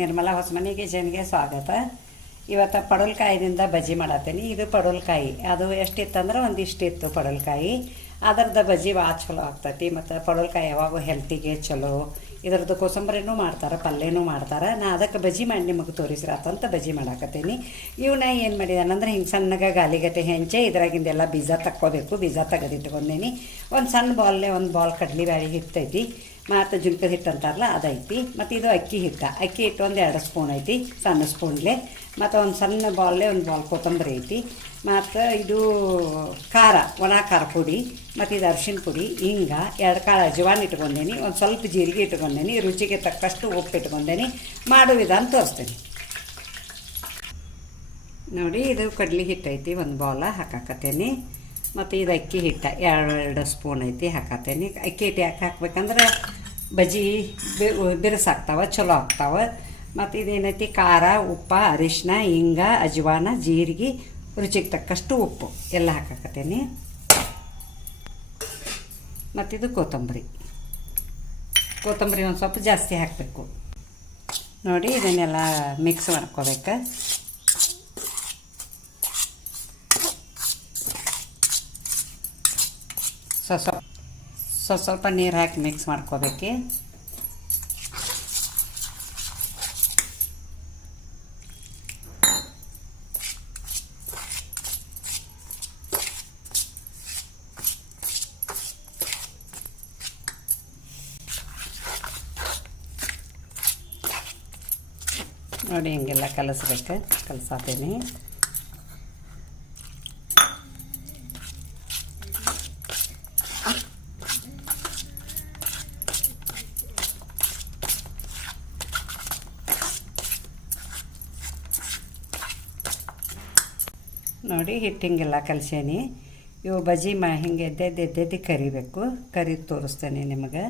ನಿರ್ಮಲಾ ಹೊಸಮನಿ ಕಿಚನ್ಗೆ ಸ್ವಾಗತ. ಇವತ್ತು ಪಡವಲಕಾಯಿದಿಂದ ಬಜ್ಜಿ ಮಾಡತ್ತೀನಿ. ಇದು ಪಡವಲಕಾಯಿ ಅದು ಎಷ್ಟಿತ್ತಂದ್ರೆ ಒಂದಿಷ್ಟಿತ್ತು ಪಡವಲಕಾಯಿ. ಅದರದ್ದು ಬಜ್ಜಿ ಭಾಳ ಚಲೋ ಆಗ್ತೈತಿ. ಮತ್ತು ಪಡವಲಕಾಯಿ ಯಾವಾಗೂ ಹೆಲ್ತಿಗೆ ಚಲೋ. ಇದರದ್ದು ಕೋಸಂಬರಿನೂ ಮಾಡ್ತಾರೆ, ಪಲ್ಯನೂ ಮಾಡ್ತಾರೆ. ನಾ ಅದಕ್ಕೆ ಬಜ್ಜಿ ಮಾಡಿ ನಿಮಗೆ ತೋರಿಸ್ರಾತಂತ ಬಜ್ಜಿ ಮಾಡಾಕತ್ತೀನಿ. ಇವನ್ನ ಏನು ಮಾಡಿದಾನಂದ್ರೆ ಹಿಂಗೆ ಸಣ್ಣಗೆ ಗಾಲಿಗಟ್ಟೆ ಹೆಂಚೆ ಇದ್ರಾಗಿಂದೆಲ್ಲ ಬೀಜ ತಕ್ಕೋಬೇಕು. ಬೀಜ ತೆಗೆದಿಟ್ಕೊಂಡೇನಿ. ಒಂದು ಸಣ್ಣ ಒಂದು ಬಾಲ್ ಕಡ್ಲಿ ಬ್ಯಾಳಿ ಹಿಟ್ಟೈತಿ, ಮತ್ತು ಜುನ್ಕದ ಹಿಟ್ಟು ಅಂತಾರಲ್ಲ ಅದೈತಿ. ಮತ್ತು ಇದು ಅಕ್ಕಿ ಹಿಟ್ಟು ಒಂದು 2 ಸ್ಪೂನ್ ಐತಿ, ಸಣ್ಣ ಸ್ಪೂನ್ಲೆ. ಮತ್ತು ಒಂದು ಸಣ್ಣ ಒಂದು ಬಾಲ್ ಕೊತ್ತಂಬರಿ ಐತಿ. ಮತ್ತು ಇದು ಖಾರ, ಒಣ ಖಾರ ಪುಡಿ, ಮತ್ತು ಇದು ಅರಿಶಿನ ಪುಡಿ, ಹಿಂಗ 2 ಕಾಳು ಅಜವಾನ ಇಟ್ಕೊಂಡೇನಿ. ಒಂದು ಸ್ವಲ್ಪ ಜೀರಿಗೆ ಇಟ್ಕೊಂಡೇನಿ. ರುಚಿಗೆ ತಕ್ಕಷ್ಟು ಉಪ್ಪು ಇಟ್ಕೊಂಡೇನಿ. ಮಾಡೋ ವಿಧಾನ ತೋರಿಸ್ತೇನೆ ನೋಡಿ. ಇದು ಕಡ್ಲಿ ಹಿಟ್ಟು ಐತಿ, ಒಂದು ಬಾಲ ಹಾಕಾಕತ್ತೇನಿ. ಮತ್ತು ಇದು ಅಕ್ಕಿ ಹಿಟ್ಟು 2 ಸ್ಪೂನ್ ಐತಿ ಹಾಕತ್ತೇನಿ. ಅಕ್ಕಿ ಹಿಟ್ಟು ಯಾಕೆ ಹಾಕ್ಬೇಕಂದ್ರೆ ಬಜ್ಜಿ ಬಿರುಸಾಗ್ತಾವೆ, ಚಲೋ ಆಗ್ತಾವೆ. ಮತ್ತು ಇದೇನೈತಿ ಖಾರ, ಉಪ್ಪು, ಅರಿಶಿನ, ಹಿಂಗ, ಅಜವಾನ, ಜೀರಿಗೆ, ರುಚಿಗೆ ತಕ್ಕಷ್ಟು ಉಪ್ಪು ಎಲ್ಲ ಹಾಕಾಕತ್ತೇನಿ. ಮತ್ತಿದು ಕೊತ್ತಂಬರಿ ಒಂದು ಸ್ವಲ್ಪ ಜಾಸ್ತಿ ಹಾಕಬೇಕು ನೋಡಿ. ಇದನ್ನೆಲ್ಲ ಮಿಕ್ಸ್ ಮಾಡ್ಕೋಬೇಕು. ಸ್ವಲ್ಪ ನೀರು ಹಾಕಿ ಮಿಕ್ಸ್ ಮಾಡ್ಕೋಬೇಕು. ನೋಡಿ ಹಿಂಗೆಲ್ಲ ಕಲಸಾತೀನಿ. ನೋಡಿ ಹಿಟ್ಟು ಹಿಂಗೆಲ್ಲ ಕಲಸೇನಿ. ಇವು ಬಜ್ಜಿ ಹಿಂಗೆ ಎದ್ದೆದ್ದು ಕರಿಬೇಕು. ಕರಿದು ತೋರಿಸ್ತೇನೆ ನಿಮಗೆ.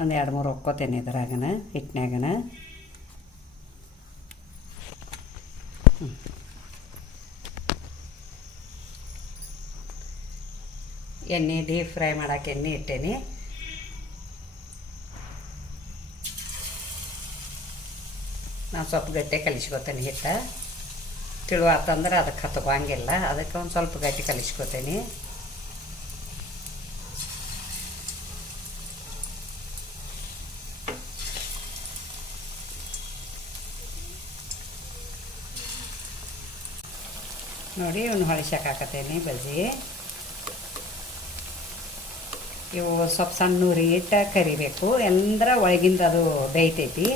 ಒಂದು 2-3 ಒಕ್ಕೋತೇನೆ ಇದ್ರಾಗನ, ಹಿಟ್ಟಿನಾಗನ. ಎಣ್ಣೆ ಡೀಪ್ ಫ್ರೈ ಮಾಡೋಕೆ ಎಣ್ಣೆ ಇಟ್ಟೇನಿ. ನಾನು ಸ್ವಲ್ಪ ಗಟ್ಟಿ ಕಲಿಸ್ಕೊತೇನೆ. ಹಿಟ್ಟು ತಿಳುವಾತಂದ್ರೆ ಅದಕ್ಕೆ ಹತ್ಕೋಂಗಿಲ್ಲ, ಅದಕ್ಕೆ ಒಂದು ಸ್ವಲ್ಪ ಗಟ್ಟಿ ಕಲಿಸ್ಕೊತೇನೆ. ನೋಡಿ ಇವನು ಹೊಳಿಸಕ್ಕಾಕತ್ತೇನೆ ಬಜ್ಜಿ. ಇವು ಸ್ವಲ್ಪ ಸಣ್ಣ ಇಟ್ಟು ಕರಿಬೇಕು. ಎಂದ್ರೆ ಒಳಗಿಂದ ಅದು ಬೇಯ್ತೈತಿ.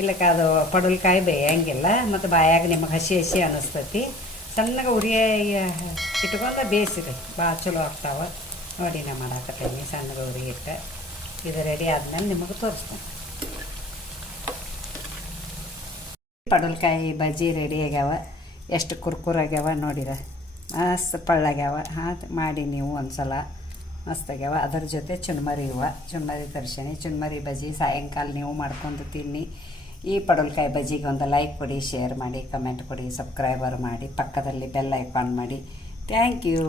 ಇಲ್ಲಕ್ಕೆ ಅದು ಪಡವಲಕಾಯಿ ಬೇಯಂಗಿಲ್ಲ. ಮತ್ತು ಬಾಯಾಗ ನಿಮಗೆ ಹಸಿ ಅನ್ನಿಸ್ತೈತಿ. ಸಣ್ಣಗೆ ಉರಿಯ ಇಟ್ಕೊಂಡು ಬೇಯಿಸಿರಿ, ಭಾಳ ಚಲೋ ಆಗ್ತಾವೆ. ನೋಡಿ ನಾ ಮಾಡಾಕತ್ತೇನೆ ಸಣ್ಣಗೆ ಉರಿ ಇಟ್ಟು. ಇದು ರೆಡಿ ಆದ್ಮೇಲೆ ನಿಮಗೆ ತೋರಿಸ್ತೇನೆ. ಪಡವಲಕಾಯಿ ಬಜ್ಜಿ ರೆಡಿ ಆಗ್ಯಾವ. ಎಷ್ಟು ಕುರ್ಕುರಾಗ್ಯಾವ ನೋಡಿರ, ಮಸ್ತ್ ಪಳ್ಳಾಗ್ಯಾವ. ಮಾಡಿ ನೀವು ಒಂದು ಸಲ, ಮಸ್ತಾಗ್ಯಾವ. ಅದರ ಜೊತೆ ಚುನ್ಮರಿ ತರ್ಸೇನಿ. ಚುನ್ಮರಿ ಬಜ್ಜಿ ಸಾಯಂಕಾಲ ನೀವು ಮಾಡ್ಕೊಂಡು ತಿನ್ನಿ. ಈ ಪಡವಲಕಾಯಿ ಬಜ್ಜಿಗೆ ಒಂದು ಲೈಕ್ ಕೊಡಿ, ಶೇರ್ ಮಾಡಿ, ಕಮೆಂಟ್ ಕೊಡಿ, ಸಬ್ಸ್ಕ್ರೈಬರ್ ಮಾಡಿ, ಪಕ್ಕದಲ್ಲಿ ಬೆಲ್ ಐಕಾನ್ ಮಾಡಿ. Thank you.